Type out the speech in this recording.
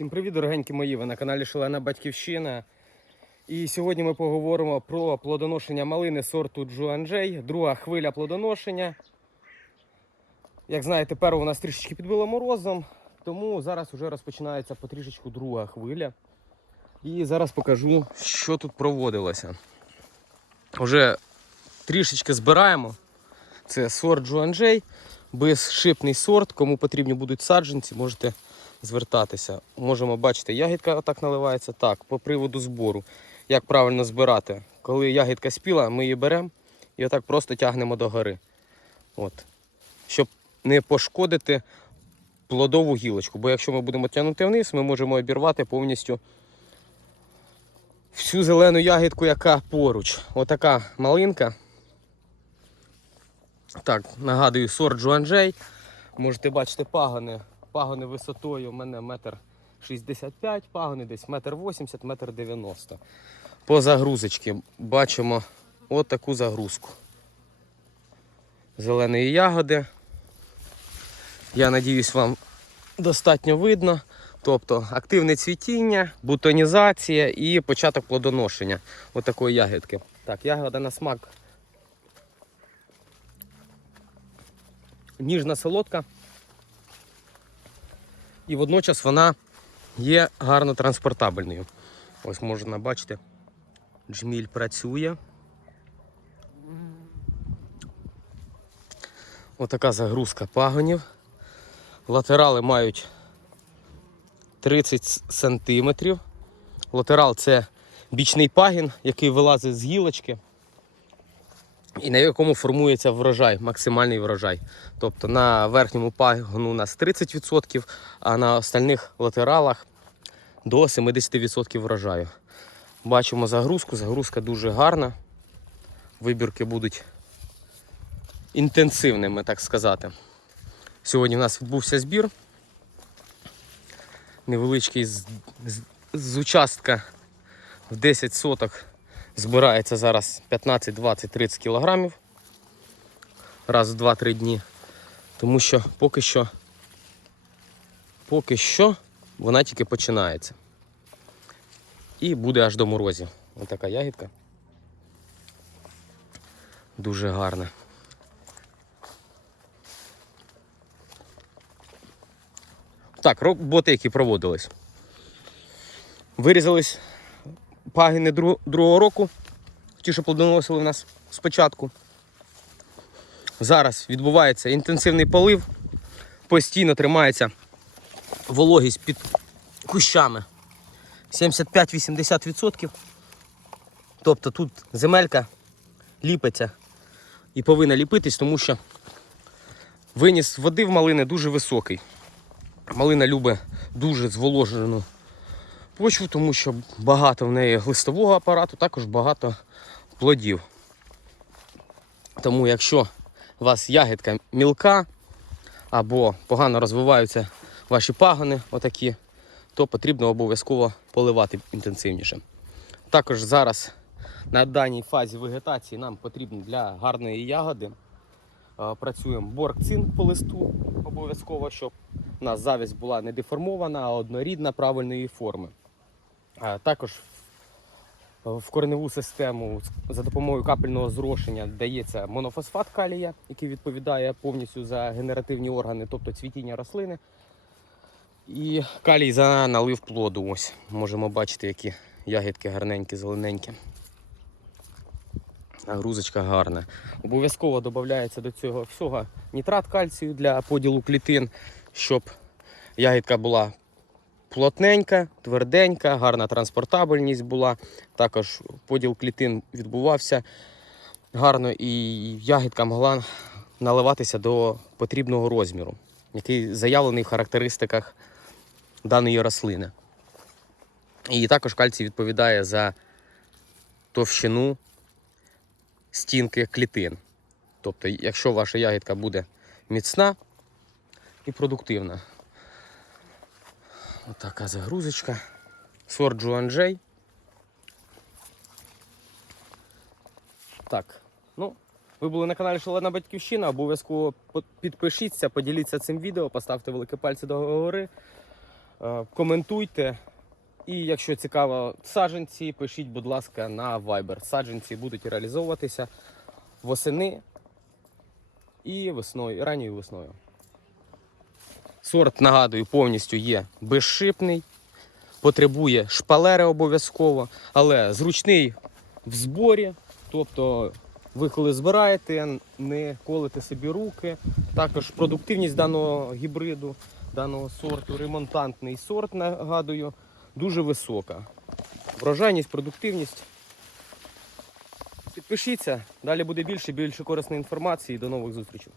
Всім привіт, дорогенькі мої! Ви на каналі Шалена Батьківщина. І сьогодні ми поговоримо про плодоношення малини сорту Джуанджей. Друга хвиля плодоношення. Як знаєте, першу у нас трішечки підбило морозом, тому зараз вже розпочинається потрішечку друга хвиля. І зараз покажу, що тут проводилося. Уже трішечки збираємо. Це сорт Джуанджей, безшипний сорт. Кому потрібні будуть саджанці, можете звертатися. Можемо бачити, ягідка отак наливається. Так, по приводу збору. Як правильно збирати? Коли ягідка спіла, ми її беремо і отак просто тягнемо до гори. От. Щоб не пошкодити плодову гілочку. Бо якщо ми будемо тягнути вниз, ми можемо обірвати повністю всю зелену ягідку, яка поруч. Отака малинка. Так, нагадую, сорт Джуанджей. Можете бачити пагони. Пагони висотою у мене метр 65, пагони десь метр 80, метр 90. По загрузочці бачимо от таку загрузку. Зеленої ягоди. Я надіюсь, вам достатньо видно. Тобто активне цвітіння, бутонізація і початок плодоношення от такої ягідки. Так, ягода на смак ніжна солодка. І водночас вона є гарно транспортабельною. Ось можна бачити, джміль працює. Отака загрузка пагонів. Латерали мають 30 сантиметрів. Латерал це бічний пагін, який вилазить з гілочки і на якому формується врожай, максимальний врожай. Тобто на верхньому пагону у нас 30%, а на остальних латералах до 70% врожаю. Бачимо загрузку, загрузка дуже гарна. Вибірки будуть інтенсивними, так сказати. Сьогодні в нас відбувся збір. Невеличкий з, з, з участка в 10 соток збирається зараз 15, 20, 30 кілограмів раз в 2-3 дні. Тому що поки що поки що вона тільки починається. І буде аж до морозів. Ось така ягідка. Дуже гарна. Так, роботи, які проводились. Вирізались пагини другого року, ті, що плодоносили в нас спочатку. Зараз відбувається інтенсивний полив, постійно тримається вологість під кущами 75-80%. Тобто тут земелька ліпиться і повинна ліпитись, тому що виніс води в малини дуже високий. Малина любить дуже зволожену почву, тому що багато в неї листового апарату, також багато плодів. Тому якщо у вас ягідка мілка або погано розвиваються ваші пагони, отакі, то потрібно обов'язково поливати інтенсивніше. Також зараз на даній фазі вегетації нам потрібно для гарної ягоди. е, Працюємо борг-цинк по листу обов'язково, щоб у нас завість була не деформована, а однорідна правильної форми. Також в кореневу систему за допомогою капельного зрошення дається монофосфат калія, який відповідає повністю за генеративні органи, тобто цвітіння рослини. І калій за налив плоду. Ось можемо бачити, які ягідки гарненькі, зелененькі. Грузочка гарна. Обов'язково додається до цього всього нітрат кальцію для поділу клітин, щоб ягідка була плотненька, тверденька, гарна транспортабельність була. Також поділ клітин відбувався гарно і ягідка могла наливатися до потрібного розміру, який заявлений в характеристиках даної рослини. І також кальцій відповідає за товщину стінки клітин. Тобто, якщо ваша ягідка буде міцна і продуктивна, Отака загрузочка. Сорт Джуанджей. Так, ну, ви були на каналі Шалена Батьківщина. Обов'язково підпишіться, поділіться цим відео, поставте велике пальце до гори. Е, Коментуйте. І якщо цікаво саджанці, пишіть, будь ласка, на Viber. Саджанці будуть реалізовуватися восени і весною, і ранньою весною. Сорт, нагадую, повністю є безшипний, потребує шпалери обов'язково, але зручний в зборі. Тобто ви коли збираєте, не колите собі руки. Також продуктивність даного гібриду, даного сорту, ремонтантний сорт, нагадую, дуже висока. Врожайність, продуктивність. Підпишіться, далі буде більше, більше корисної інформації. До нових зустрічей.